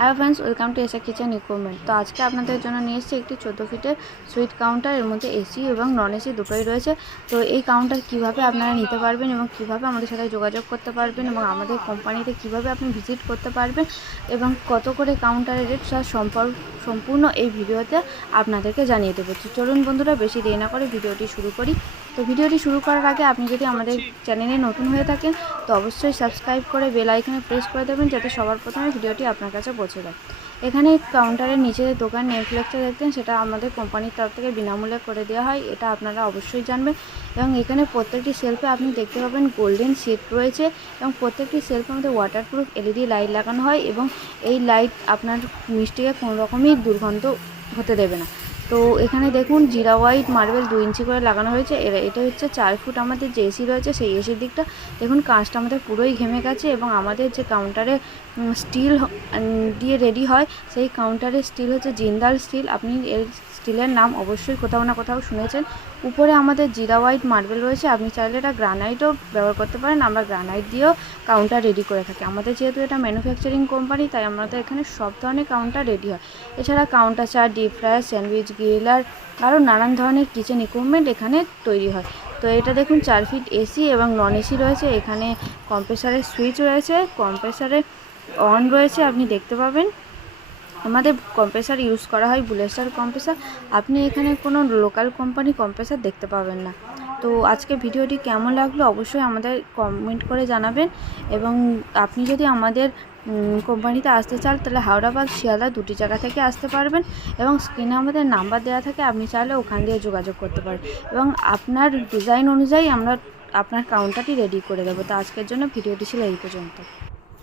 Hello friends, welcome to SA kitchen equipment. তো আজকে আপনাদের জন্য নিয়ে এসেছি একটি 14 ফিটের সুইট কাউন্টার। এর মধ্যে এসি এবং নন এসি দুটোই রয়েছে। তো এই কাউন্টার কিভাবে আপনারা নিতে পারবেন এবং কিভাবে আমাদের সাথে যোগাযোগ করতে পারবেন এবং আমাদের কোম্পানিতে কিভাবে আপনি ভিজিট করতে পারবেন এবং কত করে কাউন্টারের রেট সম্পূর্ণ এই ভিডিওতে আপনাদেরকে জানিয়ে দেবো। তো চলুন বন্ধুরা, বেশি দেরি না করে ভিডিওটি শুরু করি। তো ভিডিওটি শুরু করার আগে আপনি যদি আমাদের চ্যানেলে নতুন হয়ে থাকেন তো অবশ্যই সাবস্ক্রাইব করে বেল আইকনে প্রেস করে দেবেন, যাতে সবার প্রথমে ভিডিওটি আপনার কাছে পৌঁছে যায়। এখানে কাউন্টারের নিচে দোকান নেম ফ্লেক্সটা দেখতেন, সেটা আমাদের কোম্পানির তরফ থেকে বিনামূল্যে করে দেওয়া হয়, এটা আপনারা অবশ্যই জানবেন। এবং এখানে প্রত্যেকটি সেলফে আপনি দেখতে পাবেন গোল্ডেন সিট রয়েছে এবং প্রত্যেকটি সেলফের মধ্যে ওয়াটারপ্রুফ এলইডি লাইট লাগানো হয় এবং এই লাইট আপনার মিষ্টিকে কোনো রকমই দুর্গন্ধ হতে দেবে না। তো এখানে দেখুন জিরা হোয়াইট মার্বেল 2 ইঞ্চি করে লাগানো হয়েছে। এটা হচ্ছে 4 ফুট আমাদের যে এসি রয়েছে সেই এসির দিকটা দেখুন, কাঁচটা আমাদের পুরোই ঘেমে গেছে এবং আমাদের যে কাউন্টারে স্টিল দিয়ে রেডি হয় সেই কাউন্টারের স্টিল হচ্ছে জিন্দাল স্টিল। আপনি এর স্টিলের নাম অবশ্যই কোথাও না কোথাও শুনেছেন। উপরে আমাদের জিরা হোয়াইট মার্বেল রয়েছে, আপনি চাইলে এটা গ্রানাইটও ব্যবহার করতে পারেন। আমরা গ্রানাইট দিয়েও কাউন্টার রেডি করে থাকি। আমাদের যেহেতু এটা ম্যানুফ্যাকচারিং কোম্পানি, তাই আমাদের এখানে সব ধরনের কাউন্টার রেডি হয়। এছাড়া কাউন্টার চার, ডিপ ফ্রায়ার, স্যান্ডউইচ গ্রিলার, আরও নানান ধরনের কিচেন ইকুইপমেন্ট এখানে তৈরি হয়। তো এটা দেখুন 4 ফিট এসি এবং নন এসি রয়েছে। এখানে কম্প্রেসারের সুইচ রয়েছে, কম্প্রেসারে অন রয়েছে, আপনি দেখতে পাবেন। আমাদের কম্প্রেসার ইউজ করা হয় বুলেস্টার কম্প্রেসার। আপনি এখানে কোনো লোকাল কোম্পানি কম্প্রেসার দেখতে পাবেন না। তো আজকে ভিডিওটি কেমন লাগলো অবশ্যই আমাদের কমেন্ট করে জানাবেন। এবং আপনি যদি আমাদের কোম্পানিতে আসতে চান তাহলে হাওড়া বা শিয়ালদা দুটি জায়গা থেকে আসতে পারবেন এবং স্ক্রিনে আমাদের নাম্বার দেওয়া থাকে, আপনি চাইলে ওখান দিয়ে যোগাযোগ করতে পারেন এবং আপনার ডিজাইন অনুযায়ী আমরা আপনার কাউন্টারটি রেডি করে দেবো। তো আজকের জন্য ভিডিওটি ছিল এই পর্যন্ত।